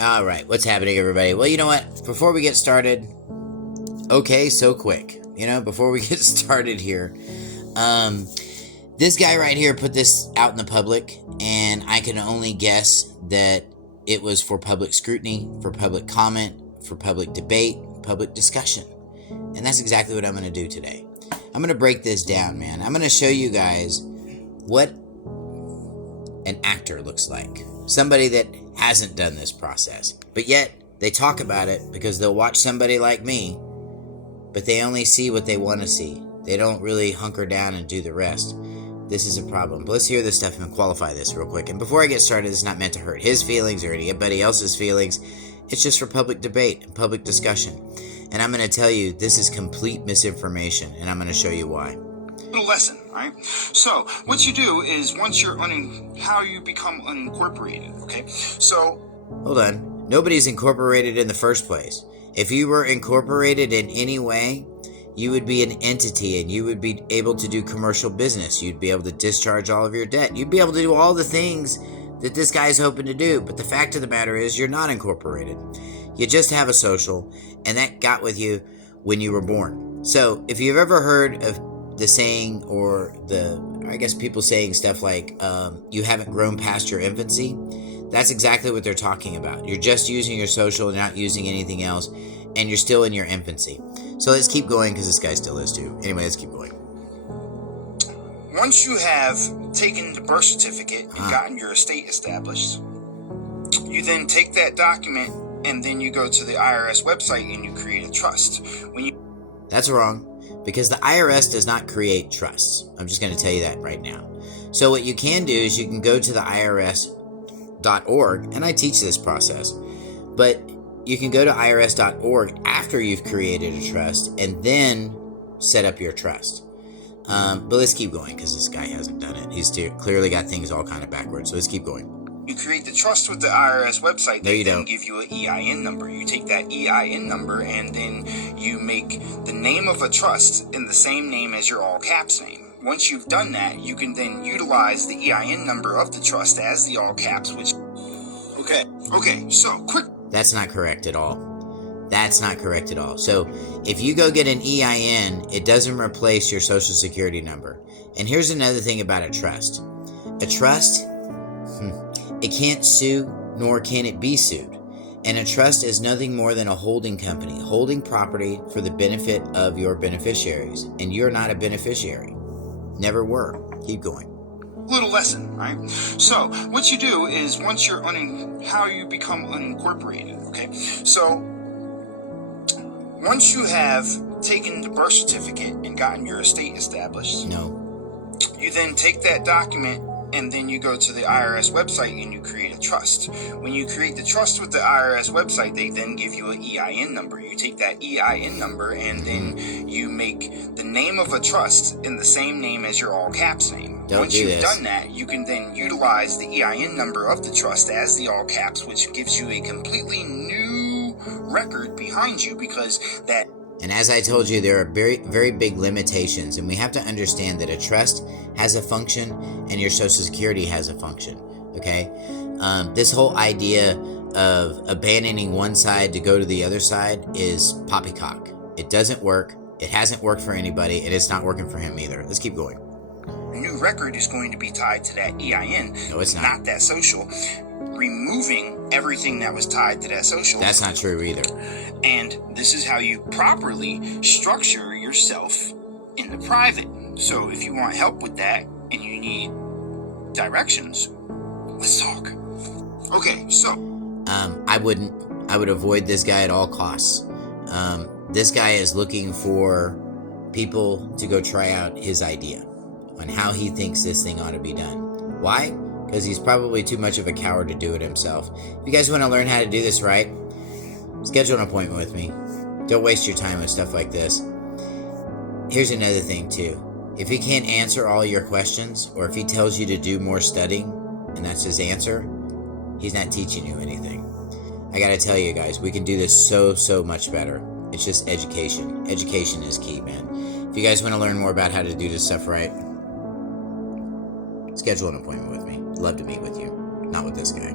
All right, what's happening, everybody? Well, you know what? Before we get started, okay, so quick. Before we get started here, this guy right here put this out in the public, and I can only guess that it was for public scrutiny, for public comment, for public debate, public discussion. And that's exactly what I'm going to do today. I'm going to break this down, man. I'm going to show you guys what an actor looks like. Somebody that hasn't done this process, but yet they talk about it because they'll watch somebody like me, but they only see what they want to see. They don't really hunker down and do the rest. This is a problem. But let's hear this stuff and qualify this real quick. And before I get started, it's not meant to hurt his feelings or anybody else's feelings. It's just for public debate and public discussion. And I'm going to tell you, this is complete misinformation, and I'm going to show you why. Little lesson, right? So what you do is once you're how you become unincorporated, okay? So hold on. Nobody's incorporated in the first place. If you were incorporated in any way, you would be an entity and you would be able to do commercial business. You'd be able to discharge all of your debt. You'd be able to do all the things that this guy's hoping to do. But the fact of the matter is you're not incorporated. You just have a social, and that got with you when you were born. So if you've ever heard of the saying, or I guess people saying stuff like, you haven't grown past your infancy, that's exactly what they're talking about. You're just using your social and not using anything else, and you're still in your infancy. So let's keep going, because this guy still is too. Anyway, let's keep going. Once you have taken the birth certificate and gotten your estate established, you then take that document and then you go to the IRS website and you create a trust. That's wrong, because the IRS does not create trusts. I'm just going to tell you that right now. So what you can do is you can go to the IRS.org, and I teach this process, but you can go to IRS.org after you've created a trust and then set up your trust. But let's keep going, because this guy hasn't done it. He's clearly got things all kind of backwards. So let's keep going. You create the trust with the IRS website. No, you then don't. Give you an EIN number. You take that EIN number and then you make the name of a trust in the same name as your all caps name. Once you've done that, you can then utilize the EIN number of the trust as the all caps, which... Okay, so quick... That's not correct at all. That's not correct at all. So if you go get an EIN, it doesn't replace your social security number. And here's another thing about a trust. A trust, it can't sue, nor can it be sued. And a trust is nothing more than a holding company, holding property for the benefit of your beneficiaries. And you're not a beneficiary. Never were. Keep going. Little lesson, right? So what you do is once you're how you become unincorporated, okay? So once you have taken the birth certificate and gotten your estate established, you then take that document and then you go to the IRS website and you create a trust. When you create the trust with the IRS website, they then give you an EIN number. You take that EIN number and then you make the name of a trust in the same name as your all caps name. Once you've done that, you can then utilize the EIN number of the trust as the all caps, which gives you a completely new record behind you, because that... And as I told you, there are very, very big limitations, and we have to understand that a trust has a function and your Social Security has a function, okay? This whole idea of abandoning one side to go to the other side is poppycock. It doesn't work. It hasn't worked for anybody, and it's not working for him either. Let's keep going. A new record is going to be tied to that EIN. No, it's not that social. Removing everything that was tied to that social. That's not true either. And this is how you properly structure yourself in the private. So if you want help with that and you need directions, let's talk. Okay, so I would avoid this guy at all costs. This guy is looking for people to go try out his idea on how he thinks this thing ought to be done. Why? Because he's probably too much of a coward to do it himself. If you guys want to learn how to do this right, schedule an appointment with me. Don't waste your time with stuff like this. Here's another thing too. If he can't answer all your questions, or if he tells you to do more studying, and that's his answer, he's not teaching you anything. I gotta tell you guys, we can do this so much better. It's just education. Education is key, man. If you guys want to learn more about how to do this stuff right, schedule an appointment with me. Love to meet with you. Not with this guy.